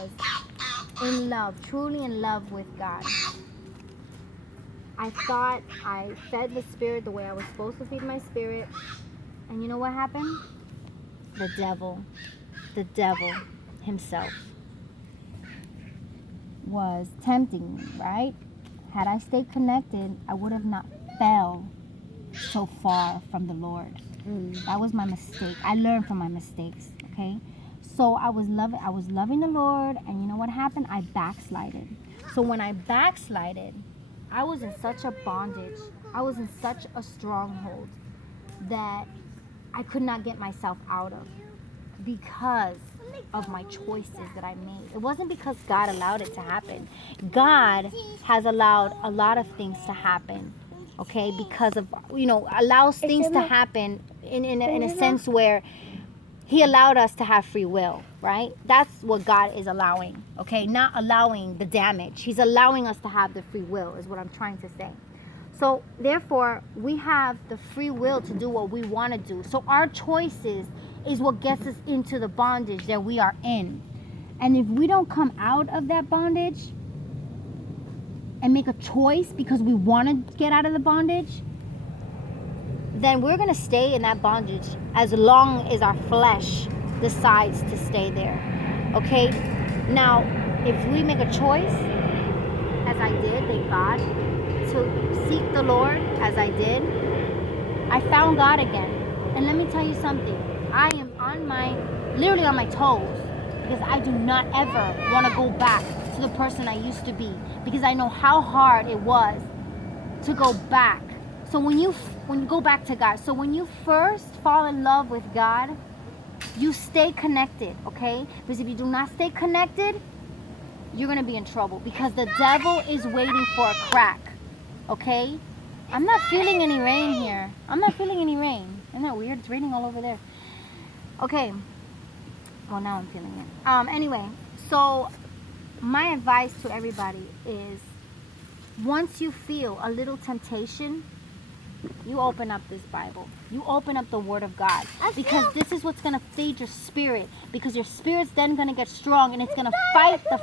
was in love, truly in love with God. I thought I fed the spirit the way I was supposed to feed my spirit. And you know what happened? The devil himself was tempting me, right? Had I stayed connected, I would have not fell so far from the Lord. That was my mistake. I learned from my mistakes, okay? So I was loving the Lord, and you know what happened? I backslided. So when I backslided, I was in such a bondage. I was in such a stronghold that I could not get myself out of because of my choices that I made. It wasn't because God allowed it to happen. God has allowed a lot of things to happen, okay? Because of, allows things to happen in a sense where he allowed us to have free will, right? That's what God is allowing, okay? Not allowing the damage. He's allowing us to have the free will is what I'm trying to say. So therefore, we have the free will to do what we want to do. So our choices is what gets us into the bondage that we are in. And if we don't come out of that bondage and make a choice because we want to get out of the bondage, then we're going to stay in that bondage as long as our flesh decides to stay there. Okay? Now, if we make a choice, as I did, thank God, to seek the Lord, as I did, I found God again. And let me tell you something. I am literally on my toes, because I do not ever want to go back to the person I used to be, because I know how hard it was to go back. So when you go back to God, so when you first fall in love with God, you stay connected, okay? Because if you do not stay connected, you're going to be in trouble, because the devil is waiting for a crack, okay? I'm not feeling any rain here. I'm not feeling any rain. Isn't that weird? It's raining all over there. Okay. Well, now I'm feeling it. Anyway, so my advice to everybody is, once you feel a little temptation, you open up this Bible. You open up the Word of God. Because this is what's going to feed your spirit. Because your spirit's then going to get strong, and it's going to fight the